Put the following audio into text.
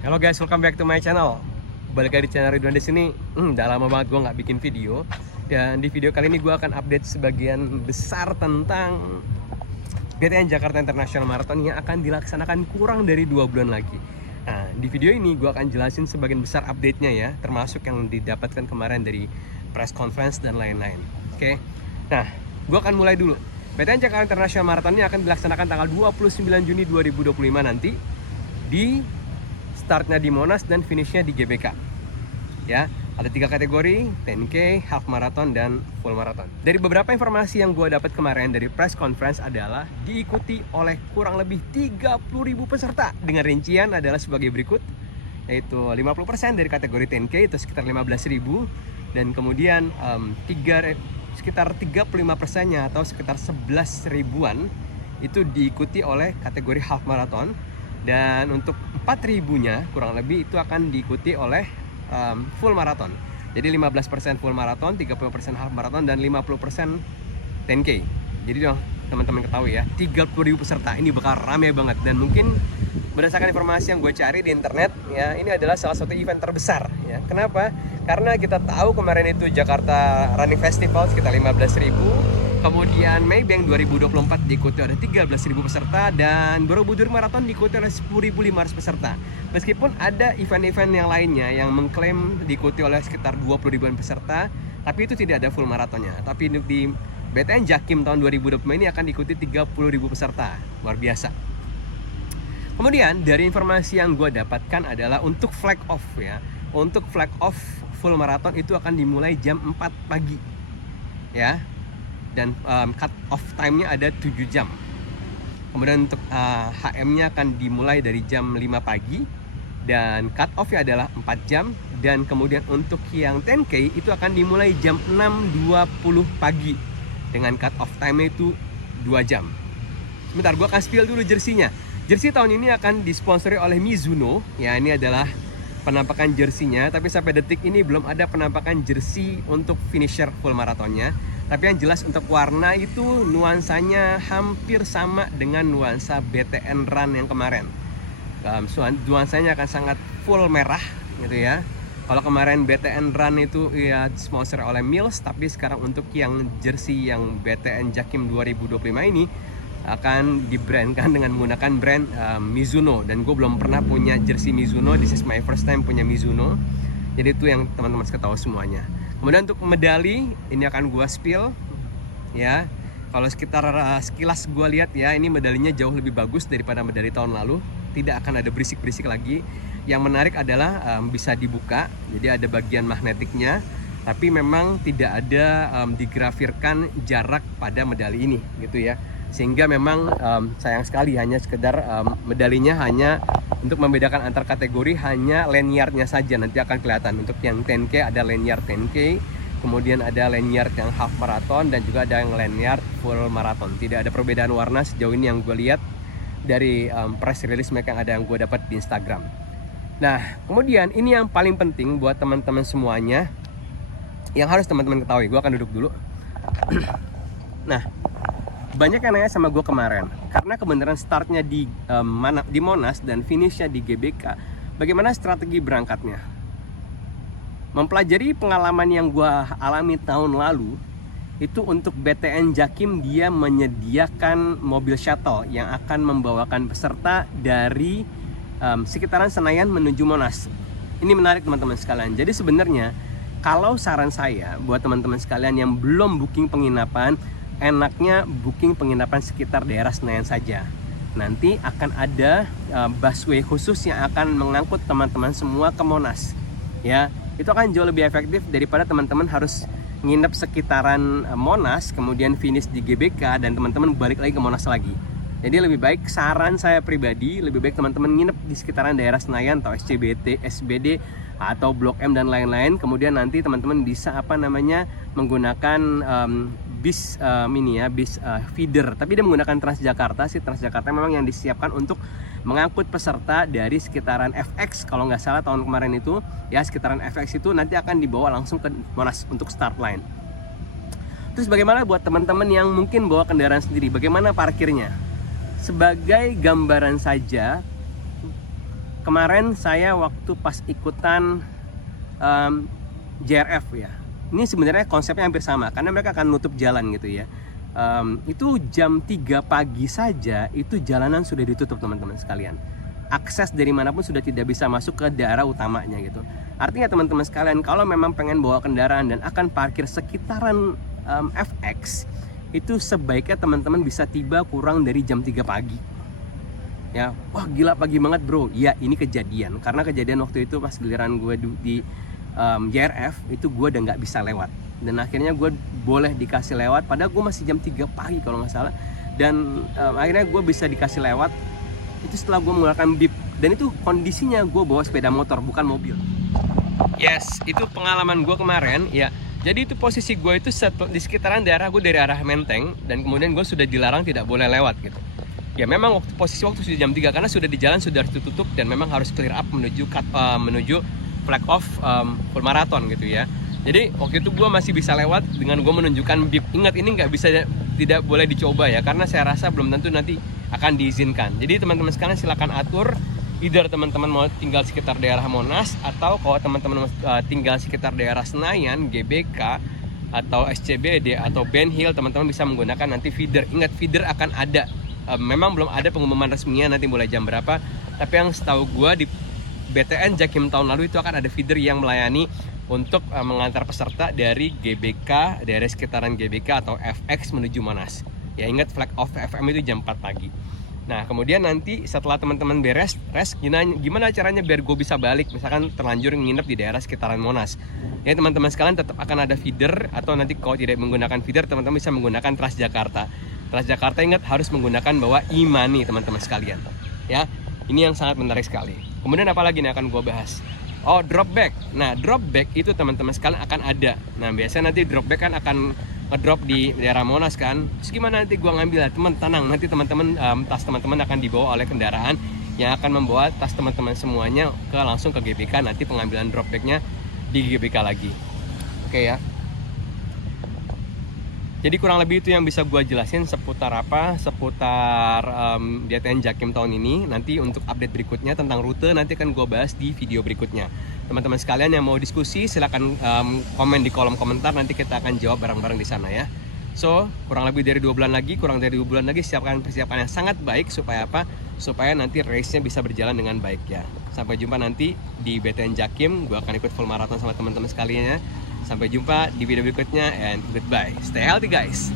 Halo guys, welcome back to my channel. Balik lagi di channel Ridwan di sini. Udah lama banget gue nggak bikin video. Dan di video kali ini gue akan update sebagian besar tentang BTN Jakarta International Marathon yang akan dilaksanakan kurang dari 2 bulan lagi. Nah, di video ini gue akan jelasin sebagian besar update-nya ya, termasuk yang didapatkan kemarin dari press conference dan lain-lain. Oke. Nah, gue akan mulai dulu. BTN Jakarta International Marathon ini akan dilaksanakan tanggal 29 Juni 2025 nanti di startnya di Monas dan finishnya di GBK. Ya, ada 3 kategori, 10K, half marathon, dan full marathon. Dari beberapa informasi yang gue dapat kemarin dari press conference adalah diikuti oleh kurang lebih 30.000 peserta dengan rincian adalah sebagai berikut, yaitu 50% dari kategori 10K itu sekitar 15.000, dan kemudian sekitar 35%-nya atau sekitar 11 ribuan itu diikuti oleh kategori half marathon. Dan untuk 4.000-nya kurang lebih itu akan diikuti oleh full marathon. Jadi 15% full marathon, 30% half marathon, dan 50% 10K. Jadi dong teman-teman ketahui ya, 30.000 peserta ini bakal rame banget. Dan mungkin berdasarkan informasi yang gue cari di internet ya, ini adalah salah satu event terbesar ya. Kenapa? Karena kita tahu kemarin itu Jakarta Running Festival sekitar 15.000. Kemudian Maybank 2024 diikuti oleh 13.000 peserta, dan Borobudur Marathon diikuti oleh 10.500 peserta. Meskipun ada event-event yang lainnya yang mengklaim diikuti oleh sekitar 20.000-an peserta, tapi itu tidak ada full maratonnya. Tapi di BTN Jakim tahun 2025 ini akan diikuti 30.000 peserta. Luar biasa. Kemudian dari informasi yang gue dapatkan adalah untuk flag off ya. Untuk flag off full marathon itu akan dimulai jam 4 pagi. Ya. Dan cut off time-nya ada 7 jam. Kemudian untuk HM-nya akan dimulai dari jam 5 pagi dan cut off-nya adalah 4 jam. Dan kemudian untuk yang 10K itu akan dimulai jam 6.20 pagi dengan cut off time-nya itu 2 jam. Sebentar, gue akan spill dulu jersinya. Jersey tahun ini akan disponsori oleh Mizuno. Ya, ini adalah penampakan jersinya, tapi sampai detik ini belum ada penampakan jersey untuk finisher full maratonnya. Tapi yang jelas untuk warna itu nuansanya hampir sama dengan nuansa BTN Run yang kemarin. Nuansanya akan sangat full merah gitu ya. Kalau kemarin BTN Run itu ya sponsor oleh Mills, tapi sekarang untuk yang jersey yang BTN Jakim 2025 ini akan dibrandkan dengan menggunakan brand Mizuno. Dan gue belum pernah punya jersey Mizuno, this is my first time punya Mizuno. Jadi itu yang teman-teman ketahui semuanya. Kemudian untuk medali ini akan gua spill ya. Kalau sekitar sekilas gua lihat ya, ini medalinya jauh lebih bagus daripada medali tahun lalu. Tidak akan ada berisik-berisik lagi. Yang menarik adalah bisa dibuka. Jadi ada bagian magnetiknya, tapi memang tidak ada digrafirkan jarak pada medali ini gitu ya. Sehingga memang sayang sekali hanya sekedar medalinya hanya untuk membedakan antar kategori hanya lanyardnya saja nanti akan kelihatan. Untuk yang 10K ada lanyard 10K, kemudian ada lanyard yang half marathon, dan juga ada yang lanyard full marathon. Tidak ada perbedaan warna sejauh ini yang gue lihat dari press release mereka yang ada yang gue dapat di Instagram. Nah, kemudian ini yang paling penting buat teman-teman semuanya yang harus teman-teman ketahui. Gue akan duduk dulu. Nah, banyak yang nanya sama gue kemarin, karena kebenaran startnya di Monas dan finishnya di GBK, bagaimana strategi berangkatnya? Mempelajari pengalaman yang gue alami tahun lalu, itu untuk BTN Jakim dia menyediakan mobil shuttle yang akan membawakan peserta dari sekitaran Senayan menuju Monas. Ini menarik teman-teman sekalian. Jadi sebenarnya kalau saran saya buat teman-teman sekalian yang belum booking penginapan, enaknya booking penginapan sekitar daerah Senayan saja. Nanti akan ada busway khusus yang akan mengangkut teman-teman semua ke Monas. Ya, itu akan jauh lebih efektif daripada teman-teman harus nginep sekitaran Monas, kemudian finish di GBK, dan teman-teman balik lagi ke Monas lagi. Jadi lebih baik, saran saya pribadi, lebih baik teman-teman nginep di sekitaran daerah Senayan atau SCBD, SBD, atau Blok M dan lain-lain. Kemudian nanti teman-teman bisa menggunakan bis feeder, tapi dia menggunakan Transjakarta sih. Transjakarta memang yang disiapkan untuk mengangkut peserta dari sekitaran FX, kalau nggak salah tahun kemarin itu ya, sekitaran FX itu nanti akan dibawa langsung ke Monas untuk start line. Terus bagaimana buat teman-teman yang mungkin bawa kendaraan sendiri, bagaimana parkirnya? Sebagai gambaran saja, kemarin saya waktu pas ikutan JRF ya, ini sebenarnya konsepnya hampir sama karena mereka akan nutup jalan gitu ya. Itu jam 3 pagi saja itu jalanan sudah ditutup teman-teman sekalian. Akses dari manapun sudah tidak bisa masuk ke daerah utamanya gitu. Artinya teman-teman sekalian, kalau memang pengen bawa kendaraan dan akan parkir sekitaran FX, itu sebaiknya teman-teman bisa tiba kurang dari jam 3 pagi. Ya, wah gila pagi banget bro. Ya ini kejadian, karena kejadian waktu itu pas giliran gue di JRF itu gue udah nggak bisa lewat. Dan akhirnya gue boleh dikasih lewat, padahal gue masih jam 3 pagi kalau nggak salah. Dan akhirnya gue bisa dikasih lewat itu setelah gue mengeluarkan bip. Dan itu kondisinya gue bawa sepeda motor bukan mobil. Yes, itu pengalaman gue kemarin ya. Jadi itu posisi gue itu di sekitaran daerah gue dari arah Menteng. Dan kemudian gue sudah dilarang tidak boleh lewat gitu. Ya memang posisi waktu sudah jam 3 karena sudah di jalan sudah ditutup. Dan memang harus clear up menuju flag off full marathon gitu ya. Jadi waktu itu gue masih bisa lewat dengan gue menunjukkan bip. Ingat ini nggak bisa, tidak boleh dicoba ya, karena saya rasa belum tentu nanti akan diizinkan. Jadi teman-teman sekalian silakan atur, either teman-teman mau tinggal sekitar daerah Monas, atau kalau teman-teman tinggal sekitar daerah Senayan, GBK, atau SCBD, atau Ben Hill, teman-teman bisa menggunakan nanti feeder. Ingat feeder akan ada, memang belum ada pengumuman resminya nanti mulai jam berapa, tapi yang setahu gue di BTN Jakim tahun lalu itu akan ada feeder yang melayani untuk mengantar peserta dari GBK, dari sekitaran GBK atau FX menuju Monas. Ya ingat flag off FM itu jam 4 pagi. Nah kemudian nanti setelah teman-teman beres, gimana caranya biar gue bisa balik, misalkan terlanjur nginep di daerah sekitaran Monas. Ya teman-teman sekalian tetap akan ada feeder, atau nanti kalau tidak menggunakan feeder, teman-teman bisa menggunakan Transjakarta. Transjakarta ingat harus menggunakan bawa e-money teman-teman sekalian. Ya, ini yang sangat menarik sekali. Kemudian apa lagi nih akan gue bahas? Oh, dropback. Nah, dropback itu teman-teman sekalian akan ada. Nah, biasanya nanti dropback kan akan ngedrop di daerah Monas kan. Terus gimana nanti gua ngambil? Tenang, nanti teman-teman tas teman-teman akan dibawa oleh kendaraan yang akan membawa tas teman-teman semuanya langsung ke GBK. Nanti pengambilan dropbacknya di GBK lagi. Oke ya. Jadi kurang lebih itu yang bisa gue jelasin seputar BTN Jakim tahun ini. Nanti untuk update berikutnya tentang rute nanti akan gue bahas di video berikutnya. Teman-teman sekalian yang mau diskusi silahkan komen di kolom komentar, nanti kita akan jawab bareng-bareng di sana ya. So kurang dari 2 bulan lagi siapkan persiapan yang sangat baik supaya apa? Supaya nanti race-nya bisa berjalan dengan baik ya. Sampai jumpa nanti di BTN Jakim. Gue akan ikut full marathon sama teman-teman sekalian ya. Sampai jumpa di video berikutnya and goodbye. Stay healthy guys.